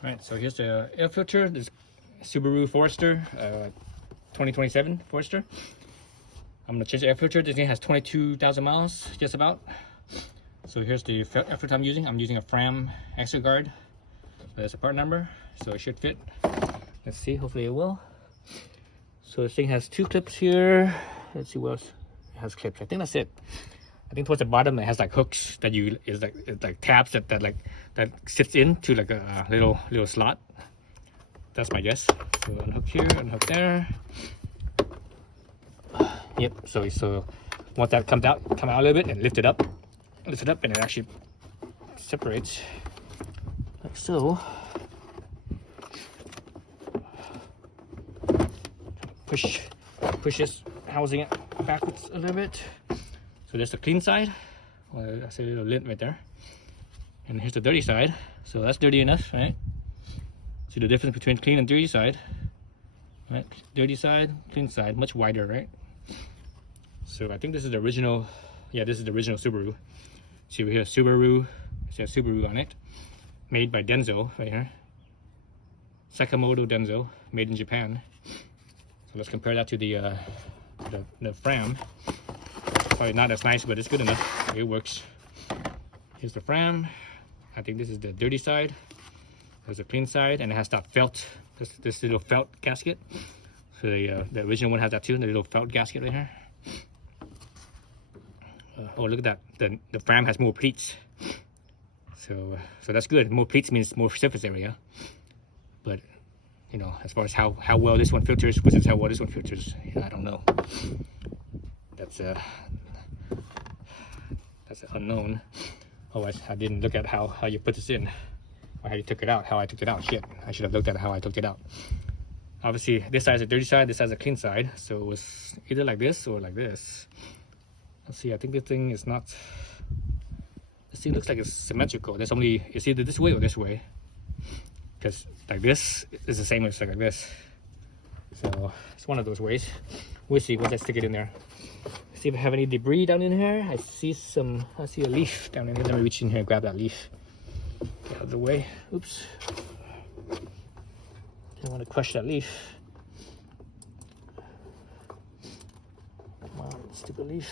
Right, so here's the air filter. This Subaru Forester, 2027 Forester. I'm gonna change the air filter. This thing has 22,000 miles, just about. So here's the air filter I'm using. I'm using a Fram extra guard. So that's a part number, so it should fit. Let's see, hopefully it will. So this thing has 2 clips here. Let's see what else it has clips. I think that's it. I think towards the bottom it has like hooks that it's like tabs that sits into like a little slot. That's my guess. So unhook here, unhook there. Yep. So once that come out a little bit and lift it up, and it actually separates like so. Push this housing it backwards a little bit. So there's the clean side. Well, that's a little lint right there. And here's the dirty side. So that's dirty enough, right? See the difference between clean and dirty side, right? Dirty side, clean side, much wider, right? So I think this is the original. Yeah, this is the original Subaru. See over here, Subaru. It says Subaru on it. Made by Denso, right here. Sakamoto Denso, made in Japan. So let's compare that to the Fram. Probably not as nice, but it's good enough. It works. Here's the Fram. I think this is the dirty side. There's the clean side, and it has that felt, this little felt gasket. So the original one has that too, the little felt gasket right here. Oh, look at that. The Fram has more pleats. So that's good. More pleats means more surface area. But you know, as far as how well this one filters versus how well this one filters, I don't know. That's unknown. Oh, I didn't look at how you put this in, or how you took it out, how I took it out. Shit, I should have looked at how I took it out. Obviously, this side is a dirty side, this side is a clean side, so it was either like this or like this. Let's see, I think this thing is not, this thing looks like it's symmetrical. There's only, it's either this way or this way. Because like this is the same as like this. So it's one of those ways. We'll see, once I stick it in there. See if I have any debris down in here. I see a leaf down in here. Let me reach in here and grab that leaf. Get out of the way. Oops. Don't want to crush that leaf. Come on, stupid leaf.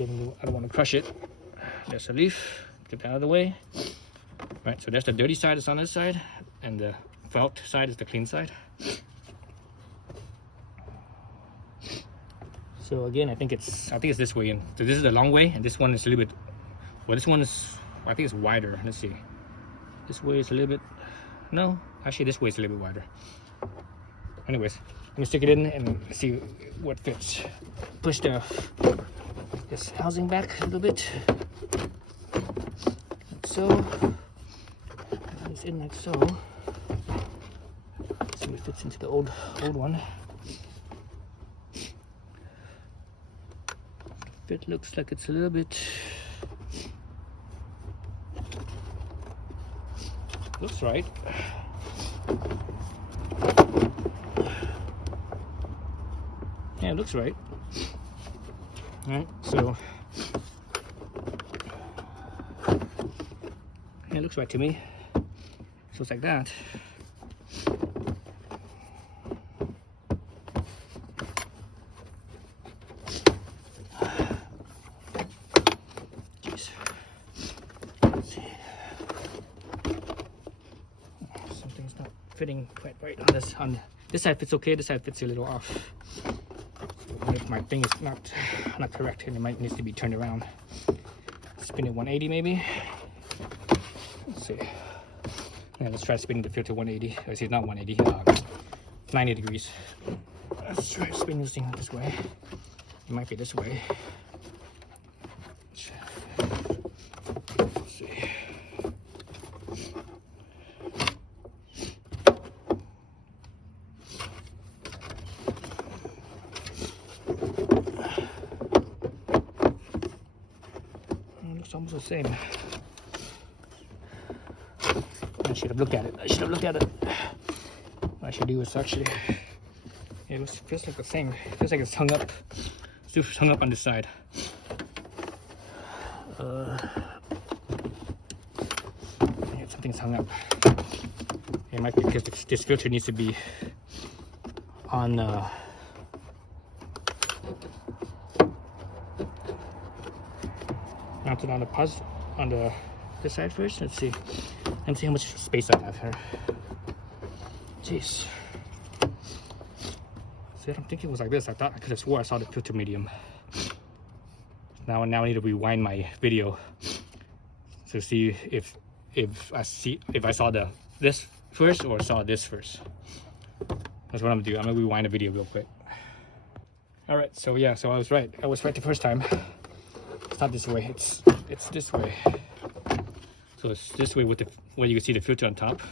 I don't want to crush it. There's a leaf. Get that out of the way. Right, so that's the dirty side that's on this side, and the felt side is the clean side. So again, I think it's this way in. So this is the long way, and this one is a little bit. Well, this one is, I think it's wider. Let's see. This way is a little bit. No, actually, this way is a little bit wider. Anyways, let me stick it in and see what fits. Push this housing back a little bit, like so. It's in like so. Let's see if it fits into the old one. It looks like it's a little bit. Looks right. Yeah, it looks right. All right, so yeah, it looks right to me. So it's like that. Jeez. Let's see. Something's not fitting quite right on this. On this side fits okay. This side fits a little off. If my thing is not correct, and it might need to be turned around. Spin it 180 maybe. Let's see. Yeah, let's try spinning the filter 180. Actually, not 180, 90 degrees. Let's try spinning this thing this way. It might be this way. Let's see. It looks almost the same. I should have looked at it. What I should do is actually, it feels like the same. It feels like it's hung up. Still hung up on this side. something's hung up. It might be because this filter needs to be on mounted on the this side first. Let's see how much space I have here. Jeez. See, I don't think it was like this. I thought I could have swore I saw the filter medium. Now I need to rewind my video to see if I saw this first or saw this first. That's what I'm gonna do. I'm gonna rewind the video real quick. All right, so yeah, so I was right the first time. It's not this way, it's this way. So it's this way with where you can see the filter on top.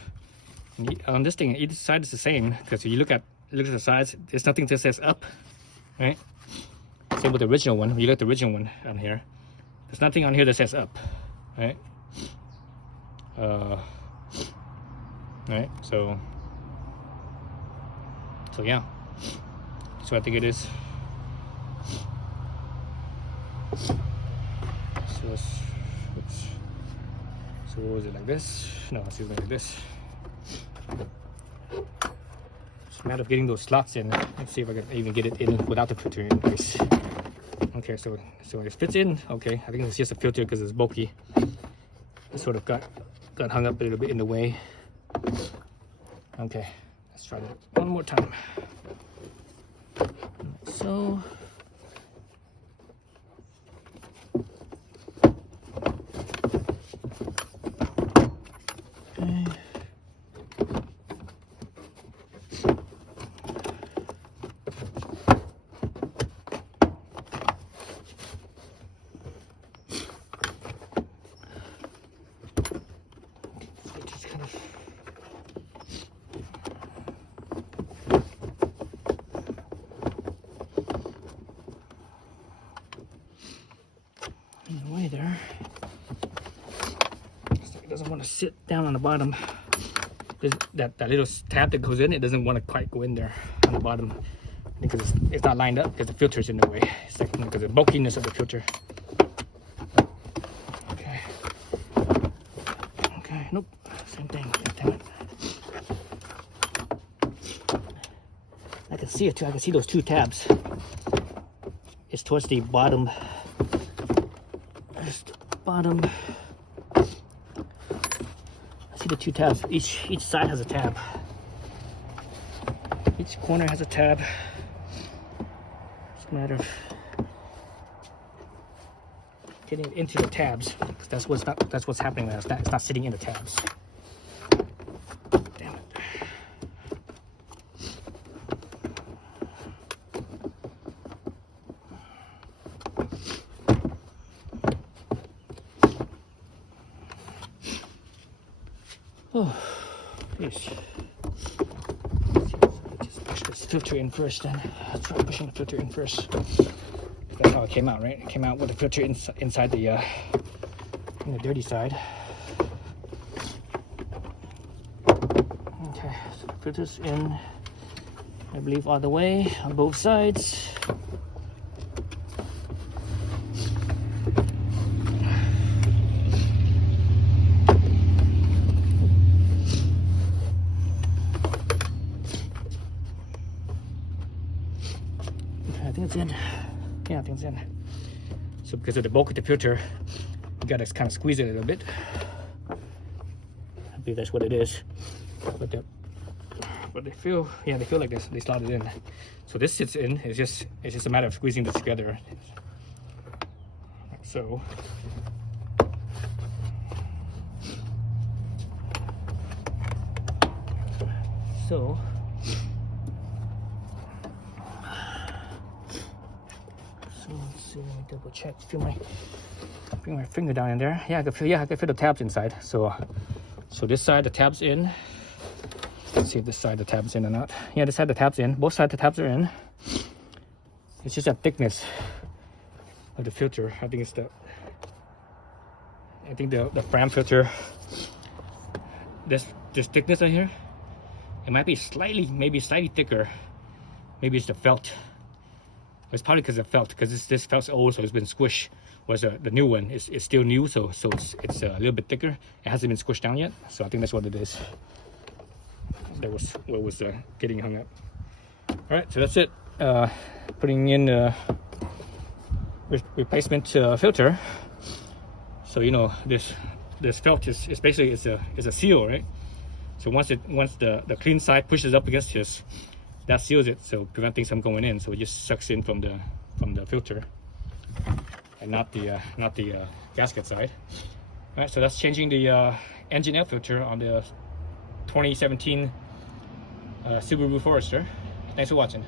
And on this thing, each side is the same, because if you look at the sides, there's nothing that says up, right? Same with the original one. When you look at the original one on here, there's nothing on here that says up, right? Right, so yeah, so I think it is. So what was it, like this? No, it's like this. It's a matter of getting those slots in. Let's see if I can even get it in without the filter in place. Okay, so it fits in. Okay, I think it's just a filter because it's bulky. It sort of got hung up a little bit in the way. Okay, let's try that one more time. So. In the way there. It doesn't want to sit down on the bottom. That little tab that goes in, it doesn't want to quite go in there on the bottom because it's not lined up because the filter's in the way. It's like because of the bulkiness of the filter. Okay. Okay. Nope. Same thing. Damn it. I can see it too. I can see those two tabs. It's towards the bottom. Bottom. I see the two tabs. Each side has a tab. Each corner has a tab. It's a matter of getting it into the tabs. That's what's happening now. It's not sitting in the tabs. Damn it. Oh, please. Just push this filter in first then. I'll try pushing the filter in first. That's how it came out, right? It came out with the filter inside the in the dirty side. Okay, so the filter's in, I believe, all the way on both sides. I think it's in. Yeah, I think it's in. So because of the bulk of the filter, you gotta kind of squeeze it a little bit. I believe that's what it is. But they feel like this. They slot it in. So this sits in. It's just a matter of squeezing this together. Like so. So. Let's see, let me double check. Bring my finger down in there. Yeah, I can feel the tabs inside. So this side the tabs in. Let's see if this side the tabs in or not. Yeah, this side the tabs in. Both sides the tabs are in. It's just that thickness of the filter. I think the Fram filter. This thickness right here. It might be maybe slightly thicker. Maybe it's the felt. It's probably because of felt, because this felt's old, so it's been squished was the new one. It's still new, so it's a little bit thicker. It hasn't been squished down yet, so I think that's what it is. That was what was getting hung up. All right, so that's it. Putting in the replacement filter. So you know this felt is basically it's a seal, right? So once the clean side pushes up against this, that seals it, so prevent things from going in. So it just sucks in from the filter, and not the gasket side. All right, so that's changing the engine air filter on the 2017 Subaru Forester. Thanks for watching.